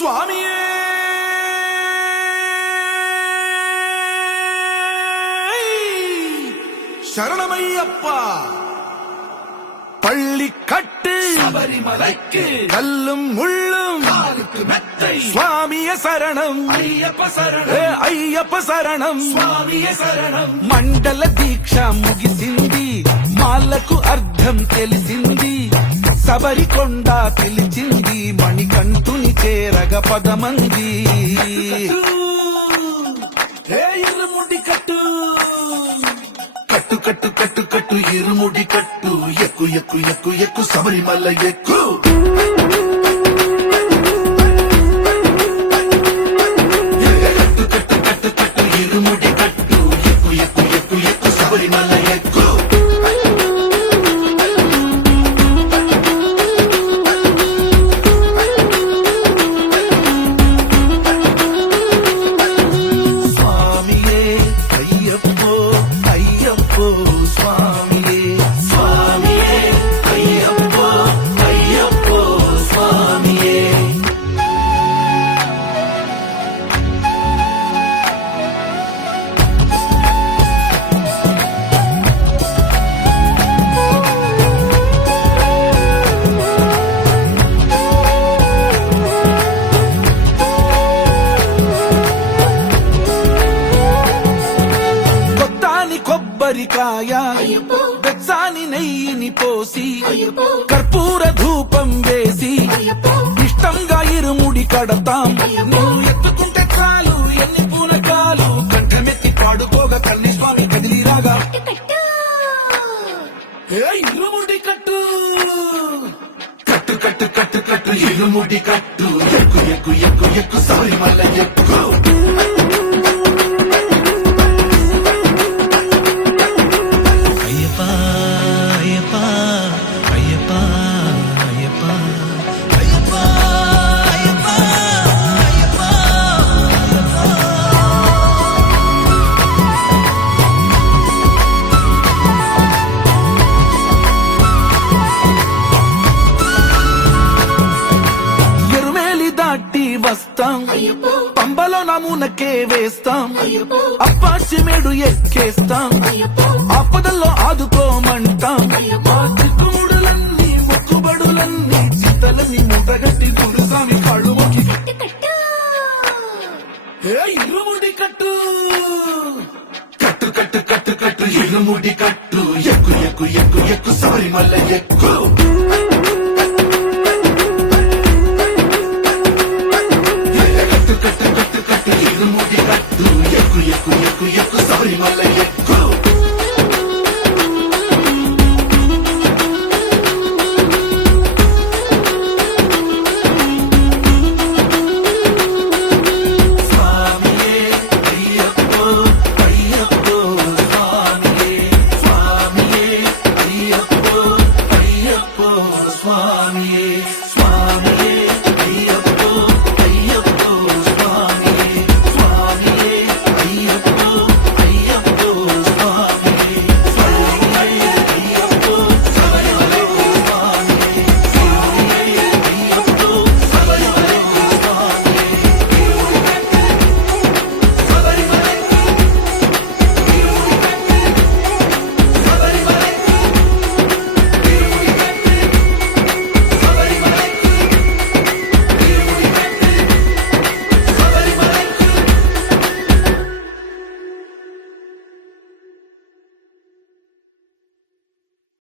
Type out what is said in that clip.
சுவாமியே சரணமையப்பா. பள்ளி கட்டு சபரிமலைக்கு கல்லும் முள்ளும் காலுக்கு மெத்தை சுவாமிய சரணம் ஐயப்ப சரணம் అయ్యప్ప శరణం స్వామియ శరణం. మండల దీక్ష ముగిసింది, మాలకు అర్థం తెలిసింది, శబరికొండ పిలిచింది, మణికంఠుని చేరగ పదమంది. ఇరుముడి కట్టు కట్టు కట్టు కట్టు కట్టు ఇరుముడి కట్టు, ఎక్కు ఎక్కు ఎక్కు ఎక్కు శబరిమల ఎక్కు. కట్టు కట్టు కట్టు కట్టు ఇరుముడి కట్టు, ఎక్కు ఎక్కు ఎక్కు ఎక్కు శబరిమల ఎక్కు. స్వామియే అయ్యప్పో అయ్యప్పో స్వామియే స్వామియే అయ్యప్పో అయ్యప్పో స్వామియే. కొత్తాని కొబ్బరికాయ బెచ్చాని నెయ్యిని పోసి కర్పూర ధూపం వేసి ఇష్టంగా ఇరుముడి కడతాం. నువ్వు ఎత్తుకుంటే చాలు ఎన్ని పూనకాలు, కంఠమెత్తి పాడుకోగా కన్ని స్వామి కదిలిరాగా. ఇరుముడి కట్టు కట్టు కట్టు కట్టు కట్టు ఇరుముడి కట్టు, ఎక్కు ఎక్కు ఎక్కు ఎక్కు శబరిమల ఎక్కు. అయ్యప్ప అయ్యప్ప అయ్యప్ప అయ్యప్ప అయ్యప్ప అయ్యప్ప అయ్యప్ప. ఎరుమేలి దాటి వస్తాం, పంబలో నమూనకే వేస్తాం, అప్పాచిమేడు ఎక్కేస్తాం, ఆపదల్లో ఆదుకోమంటాం. మా చిక్కుముడులన్నీ మొక్కుబడులన్నీ చింతలన్నీ ముట్టగట్టి గురుస్వామి కాళ్ళు మొక్కి ఇరుముడి కట్టు కట్టు కట్టు కట్టు కట్టు ఇరుముడి కట్టు, ఎక్కు ఎక్కు ఎక్కు ఎక్కు శబరిమల ఎక్కు. కట్టు కట్టు కట్టు కట్టు ఇరుముడి కట్టు, ఎక్కు ఎక్కు ఎక్కు ఎక్కు శబరిమల ఎక్కు.